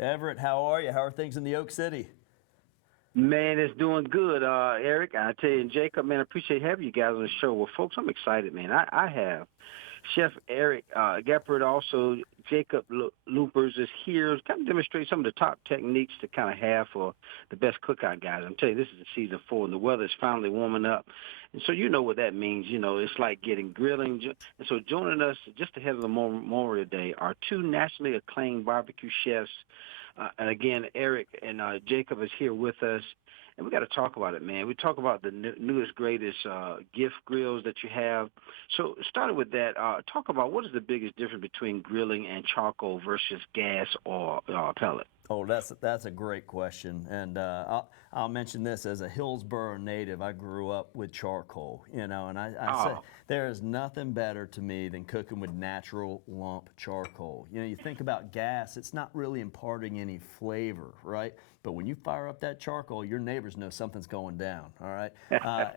Everett, how are you? How are things in the Oak City? Man, it's doing good, Eric. I tell you, and Jacob, man, I appreciate having you guys on the show. Well, folks, I'm excited, man. I have Chef Eric Gephart, also Jacob Lubbers is here to kind of demonstrate some of the top techniques to kind of have for the best cookout guys. I'm telling you, this is the season 4, and the weather is finally warming up. And so you know what that means. You know, it's like getting grilling. And so joining us just ahead of the Memorial Day are two nationally acclaimed barbecue chefs. And again, Eric and Jacob is here with us. And we got to talk about it, man. We talk about the newest, greatest gift grills that you have. So starting with that, talk about what is the biggest difference between grilling and charcoal versus gas or pellet? Oh, that's a great question, and I'll mention this as a Hillsboro native. I grew up with charcoal, and I say there is nothing better to me than cooking with natural lump charcoal. You think about gas; it's not really imparting any flavor, right? But when you fire up that charcoal, your neighbors know something's going down, all right?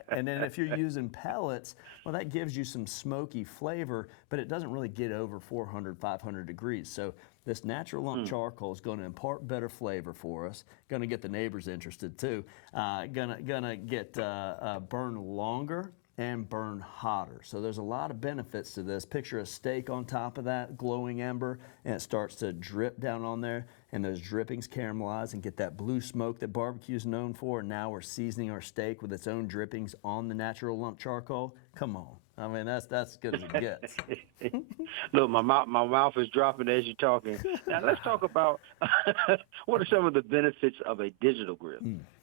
And then if you're using pellets, well, that gives you some smoky flavor, but it doesn't really get over 400, 500 degrees. So this natural lump charcoal is going to impart better flavor for us, going to get the neighbors interested too, gonna get burn longer and burn hotter. So there's a lot of benefits to this. Picture a steak on top of that glowing ember, and it starts to drip down on there, and those drippings caramelize and get that blue smoke that barbecue is known for. And now we're seasoning our steak with its own drippings on the natural lump charcoal. Come on. I mean, that's as good as it gets. Look, my mouth is dropping as you're talking. Now, let's talk about what are some of the benefits of a digital grill?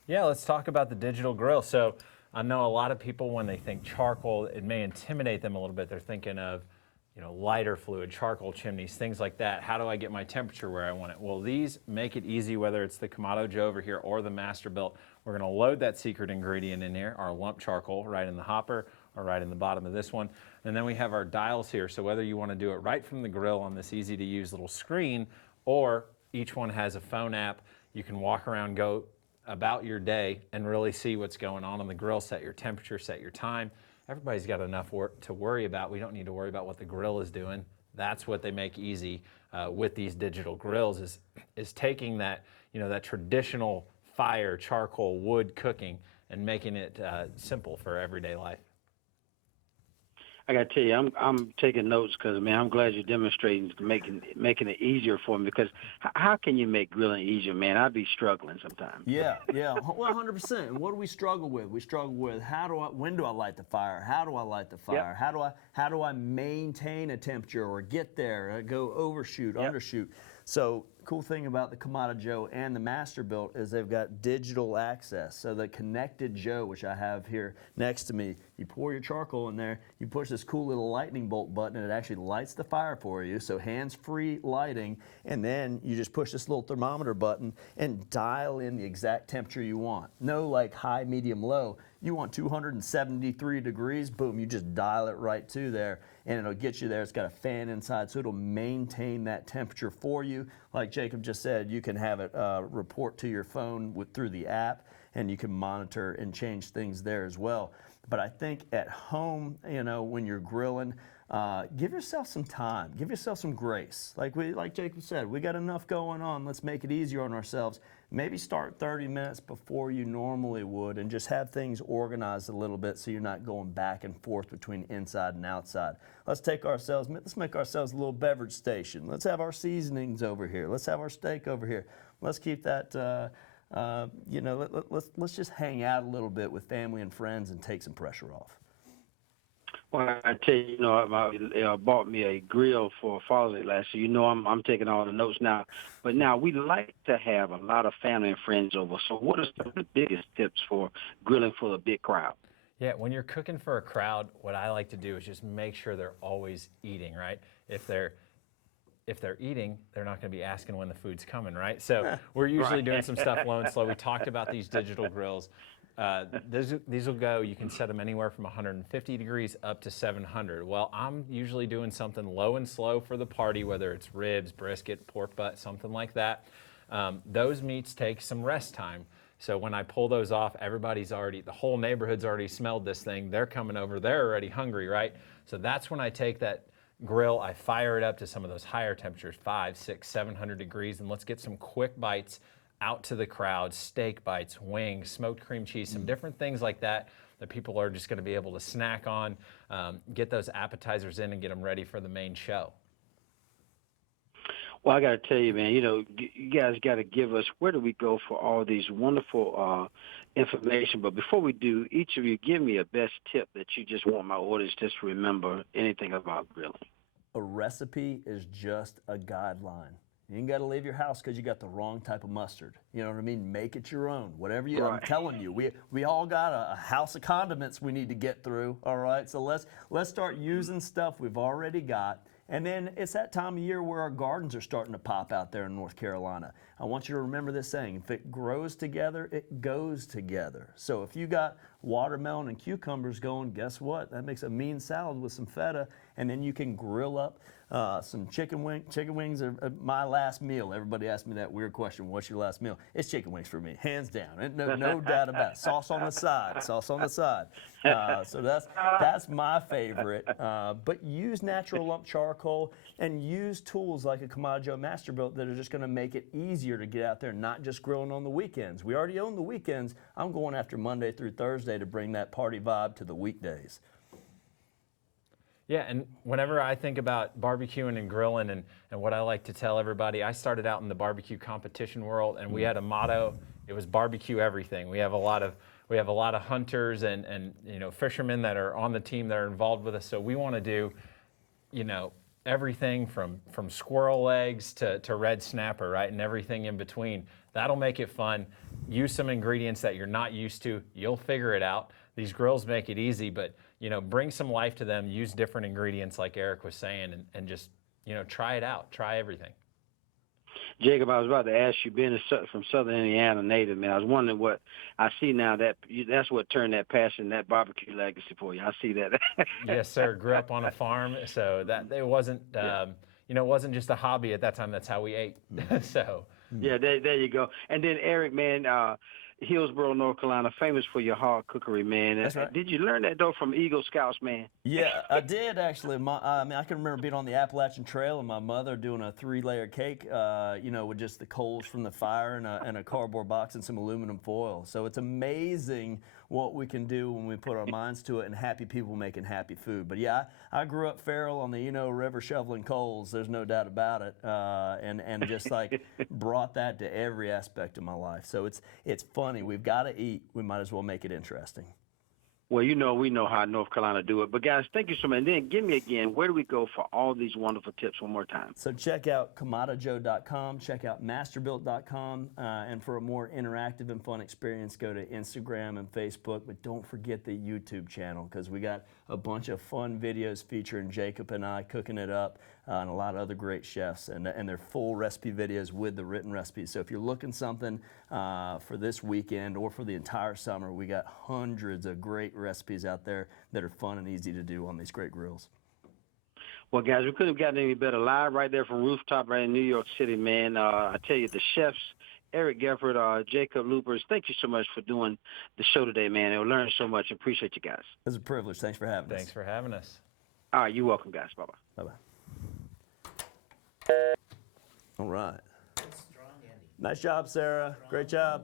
Yeah, let's talk about the digital grill. So I know a lot of people, when they think charcoal, it may intimidate them a little bit. They're thinking of, lighter fluid, charcoal chimneys, things like that. How do I get my temperature where I want it? Well, these make it easy, whether it's the Kamado Joe over here or the Masterbuilt. We're going to load that secret ingredient in here, our lump charcoal, right in the hopper or right in the bottom of this one. And then we have our dials here. So whether you want to do it right from the grill on this easy to use little screen, or each one has a phone app, you can walk around, go about your day and really see what's going on the grill, set your temperature, set your time. Everybody's got enough work to worry about. We don't need to worry about what the grill is doing. That's what they make easy with these digital grills is taking that, that traditional fire, charcoal, wood cooking and making it simple for everyday life. I got to tell you, I'm taking notes because, man, I'm glad you're demonstrating making it easier for me, because how can you make grilling easier, man? I'd be struggling sometimes. Yeah, well, 100%. And what do we struggle with? We struggle with when do I light the fire? How do I light the fire? Yep. How do I maintain a temperature or get there, go overshoot, undershoot? So cool thing about the Kamado Joe and the Masterbuilt is they've got digital access. So the Connected Joe, which I have here next to me, you pour your charcoal in there, you push this cool little lightning bolt button, and it actually lights the fire for you. So hands-free lighting, and then you just push this little thermometer button and dial in the exact temperature you want. No like high, medium, low. You want 273 degrees, boom, you just dial it right to there, and it'll get you there. It's got a fan inside, so it'll maintain that temperature for you. Like Jacob just said, you can have it report to your phone through the app, and you can monitor and change things there as well. But I think at home, when you're grilling, give yourself some time, give yourself some grace. Like Jacob said, we got enough going on. Let's make it easier on ourselves. Maybe start 30 minutes before you normally would, and just have things organized a little bit so you're not going back and forth between inside and outside. Let's make ourselves a little beverage station. Let's have our seasonings over here. Let's have our steak over here. Let's keep that. Let's just hang out a little bit with family and friends and take some pressure off. Well, I tell you, I bought me a grill for Father's Day last year. I'm taking all the notes now. But now we like to have a lot of family and friends over. So what are some of the biggest tips for grilling for a big crowd? Yeah, when you're cooking for a crowd, what I like to do is just make sure they're always eating, right? If they're eating, they're not going to be asking when the food's coming, right? So we're usually doing some stuff low and slow. We talked about these digital grills. These will go, you can set them anywhere from 150 degrees up to 700. Well, I'm usually doing something low and slow for the party, whether it's ribs, brisket, pork butt, something like that. Those meats take some rest time. So when I pull those off, the whole neighborhood's already smelled this thing. They're coming over, they're already hungry, right? So that's when I take that grill, I fire it up to some of those higher temperatures, 500, 600, 700 degrees, and let's get some quick bites out to the crowd, steak bites, wings, smoked cream cheese, some different things like that people are just going to be able to snack on, get those appetizers in and get them ready for the main show. Well, I got to tell you, man, you guys got to give us, where do we go for all these wonderful information? But before we do, each of you give me a best tip that you just want my audience just to remember anything about grilling. A recipe is just a guideline. You ain't got to leave your house because you got the wrong type of mustard. You know what I mean? Make it your own. Whatever you, I'm telling you, we all got a house of condiments we need to get through. All right, so let's start using stuff we've already got. And then it's that time of year where our gardens are starting to pop out there in North Carolina. I want you to remember this saying: if it grows together, it goes together. So if you got watermelon and cucumbers going, guess what? That makes a mean salad with some feta, and then you can grill up some chicken wings. Chicken wings are my last meal. Everybody asks me that weird question: what's your last meal? It's chicken wings for me, hands down. No doubt about it. Sauce on the side. Sauce on the side. So that's my favorite. But use natural lump charcoal and use tools like a Kamado Joe Masterbuilt that are just going to make it easier to get out there, not just grilling on the weekends. We already own the weekends. I'm going after Monday through Thursday to bring that party vibe to the weekdays. Yeah, and whenever I think about barbecuing and grilling and what I like to tell everybody, I started out in the barbecue competition world, and we had a motto. It was barbecue everything. We have a lot of hunters and fishermen that are on the team that are involved with us. So we want to do, everything from squirrel legs to red snapper, right, and everything in between. That'll make it fun. Use some ingredients that you're not used to. You'll figure it out. These grills make it easy, but bring some life to them. Use different ingredients like Eric was saying, and just try it out. Try everything. Jacob, I was about to ask you, being from Southern Indiana native, man, I was wondering what I see now. That's what turned that passion, that barbecue legacy for you. I see that. Yes, sir. Grew up on a farm, so that it wasn't, it wasn't just a hobby at that time. That's how we ate. So. Yeah, there you go. And then Eric, man, Hillsboro, North Carolina, famous for your hard cookery, man. That's right. Did you learn that, though, from Eagle Scouts, man? Yeah, I did, actually. I can remember being on the Appalachian Trail and my mother doing a 3-layer cake, with just the coals from the fire and a cardboard box and some aluminum foil. So it's amazing what we can do when we put our minds to it, and happy people making happy food. But yeah, I grew up feral on the River shoveling coals. There's no doubt about it, and just like brought that to every aspect of my life. So it's funny. We've got to eat. We might as well make it interesting. Well, we know how North Carolina do it. But, guys, thank you so much. And then give me again, where do we go for all these wonderful tips one more time? So check out KamadoJoe.com, check out Masterbuilt.com, and for a more interactive and fun experience, go to Instagram and Facebook. But don't forget the YouTube channel, because we got a bunch of fun videos featuring Jacob and I cooking it up, and a lot of other great chefs, and they're full recipe videos with the written recipes. So if you're looking something for this weekend or for the entire summer, we got hundreds of great recipes out there that are fun and easy to do on these great grills. Well, guys, we couldn't have gotten any better. Live right there from Rooftop right in New York City, man. I tell you, the chefs, Eric Gephart, Jacob Lubbers, thank you so much for doing the show today, man. I learned so much. Appreciate you guys. It was a privilege. Thanks for having us. Thanks for having us. All right, you're welcome, guys. Bye-bye. Bye-bye. All right. Nice job, Sarah. Great job.